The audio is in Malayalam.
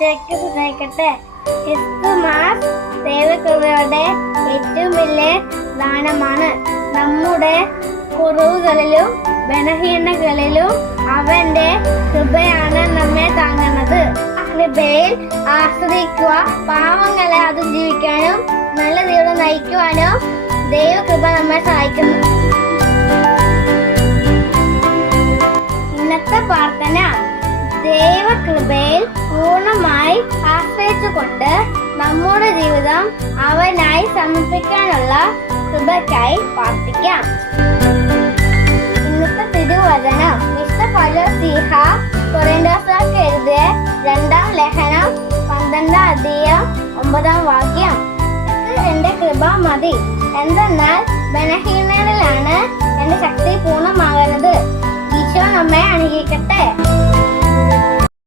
സഹായിക്കട്ടെ. ക്രിസ്തുമസ് ദൈവകൃപയുടെ ഏറ്റവും വലിയ ദാനമാണ്. നമ്മുടെ കുറവുകളിലും ബലഹീനതകളിലും അവന്റെ കൃപയാണ് നമ്മെ താങ്ങുന്നത്. കൃപയിൽ ആശ്രയിക്കുക, പാവങ്ങളെ അതിജീവിക്കാനും നല്ല ജീവിതം നയിക്കുവാനും ദൈവകൃപ നമ്മെ സഹായിക്കുന്നു. ഇന്നത്തെ പ്രാർത്ഥന ദൈവകൃപയിൽ പൂർണ്ണമായി ആശ്രയിച്ചുകൊണ്ട് നമ്മുടെ ജീവിതം അവനായി സമർപ്പിക്കാനുള്ള കൃപയ്ക്കായി പ്രാർത്ഥിക്കാം. ഇന്നത്തെ തിരുവചനം വിശുദ്ധ പൗലോസ് കൊരിന്ത്യർക്ക് എഴുതിയ 2-ാം ലേഖനം 12-ാം അധ്യായം 9-ാം വാക്യം. എന്റെ കൃപ മതി, എന്തെന്നാൽ ബലഹീനതയിലാണ് എന്റെ ശക്തി പൂർണ്ണമാകുന്നത്. ഈശോ നമ്മെ അനുഗ്രഹിക്കട്ടെ.